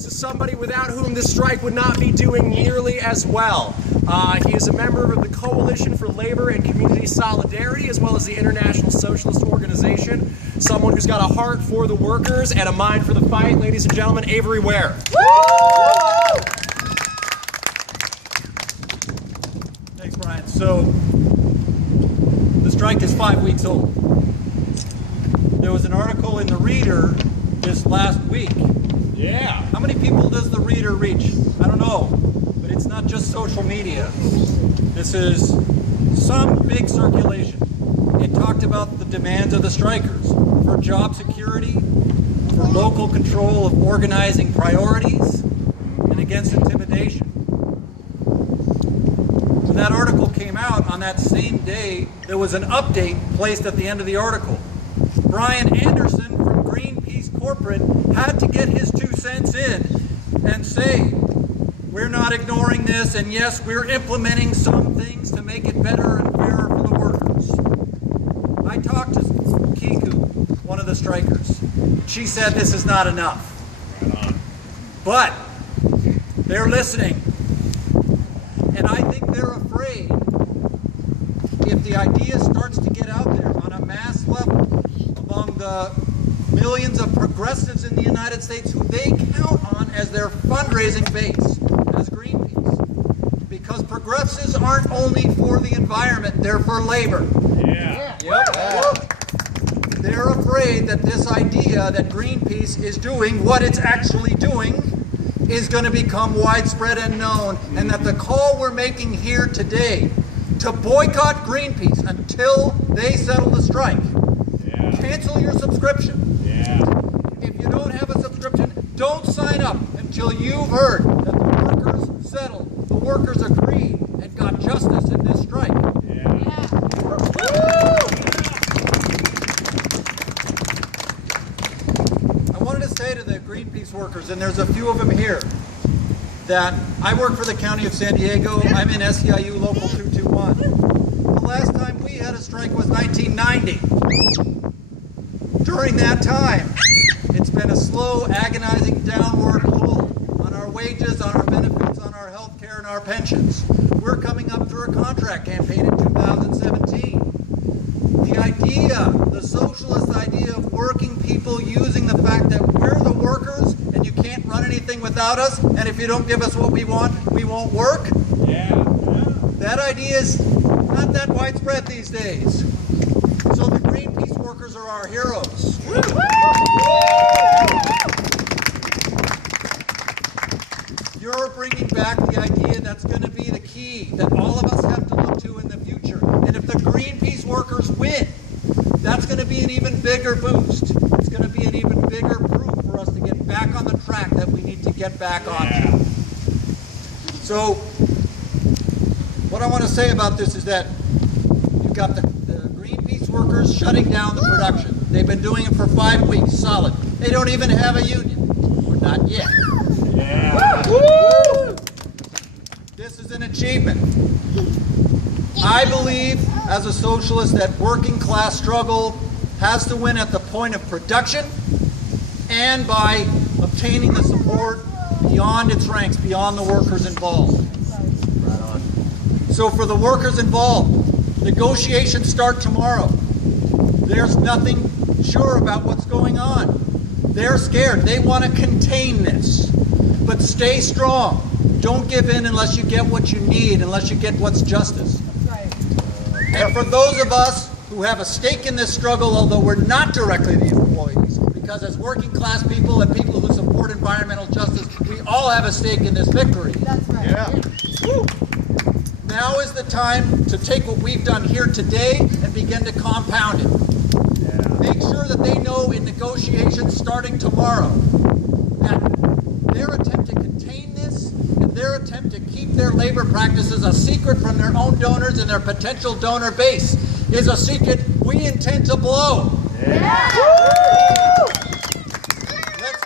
This is somebody without whom this strike would not be doing nearly as well. He is a member of the Coalition for Labor and Community Solidarity, as well as the International Socialist Organization. Someone who's got a heart for the workers and a mind for the fight. Ladies and gentlemen, Avery Ware. Thanks, Brian. So, the strike is 5 weeks old. There was an article in the Reader this last week. Yeah. How many people does the Reader reach? I don't know, but it's not just social media. This is some big circulation. It talked about the demands of the strikers for job security, for local control of organizing priorities, and against intimidation. When that article came out, on that same day, there was an update placed at the end of the article. Brian Anderson from Greenpeace Corporate had to get his 2 cents in and say, we're not ignoring this, and yes, we're implementing some things to make it better and fairer for the workers. I talked to Kiku, one of the strikers. She said this is not enough. Right on. But they're listening. And I think they're afraid if the idea starts to get out there on a mass level among the millions of progressives in the United States who they count on as their fundraising base, as Greenpeace. Because progressives aren't only for the environment, they're for labor. Yeah. Yep. They're afraid that this idea that Greenpeace is doing what it's actually doing is going to become widespread and known, and that the call we're making here today to boycott Greenpeace until they settle the strike. Yeah. Cancel your subscription. Yeah. If you don't have a subscription, don't sign up until you've heard that the workers settled, the workers agreed and got justice in this strike. I wanted to say to the Greenpeace workers, and there's a few of them here, that I work for the County of San Diego. I'm in SEIU Local 221. The last time we had a strike was 1990. During that time, it's been a slow, agonizing downward pull on our wages, on our benefits, on our health care, and our pensions. We're coming up through a contract campaign in 2017. The idea, the socialist idea of working people using the fact that we're the workers and you can't run anything without us, and if you don't give us what we want, we won't work. Yeah. That idea is not that widespread these days. So the Greenpeace workers are our heroes. You're bringing back the idea that's going to be the key that all of us have to look to in the future. And if the Greenpeace workers win, that's going to be an even bigger boost. It's going to be an even bigger proof for us to get back on the track that we need to get back on. So, what I want to say about this is that you've got the Greenpeace workers shutting down the production. They've been doing it for 5 weeks, solid. They don't even have a union. Or not yet. Yeah. This is an achievement. I believe, as a socialist, that working class struggle has to win at the point of production and by obtaining the support beyond its ranks, beyond the workers involved. Right on. So for the workers involved, negotiations start tomorrow. There's nothing sure about what's going on. They're scared. They want to contain this. But stay strong. Don't give in unless you get what you need, unless you get what's justice. And for those of us who have a stake in this struggle, although we're not directly the employees, because as working class people and people who support environmental justice, we all have a stake in this victory. That's right. Yeah. Now is the time to take what we've done here today and begin to compound it. Make sure that they know in negotiations starting tomorrow that their attempt to contain this and their attempt to keep their labor practices a secret from their own donors and their potential donor base is a secret we intend to blow. Let's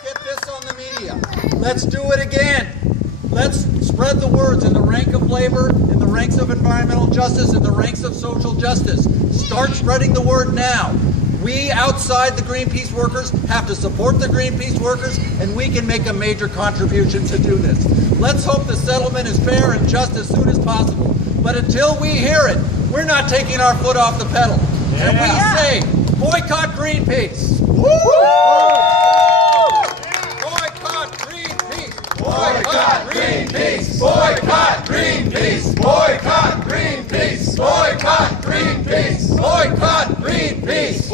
get this on the media. Let's do it again. Let's spread the words in the rank of labor, in the ranks of environmental justice, in the ranks of social justice. Start spreading the word now. We outside the Greenpeace workers have to support the Greenpeace workers, and we can make a major contribution to do this. Let's hope the settlement is fair and just as soon as possible. But until we hear it, we're not taking our foot off the pedal. Yeah. And we say, boycott Greenpeace. Boycott Greenpeace. Boycott Greenpeace. Boycott Greenpeace. Boycott Greenpeace. Boycott Greenpeace. Boycott Greenpeace.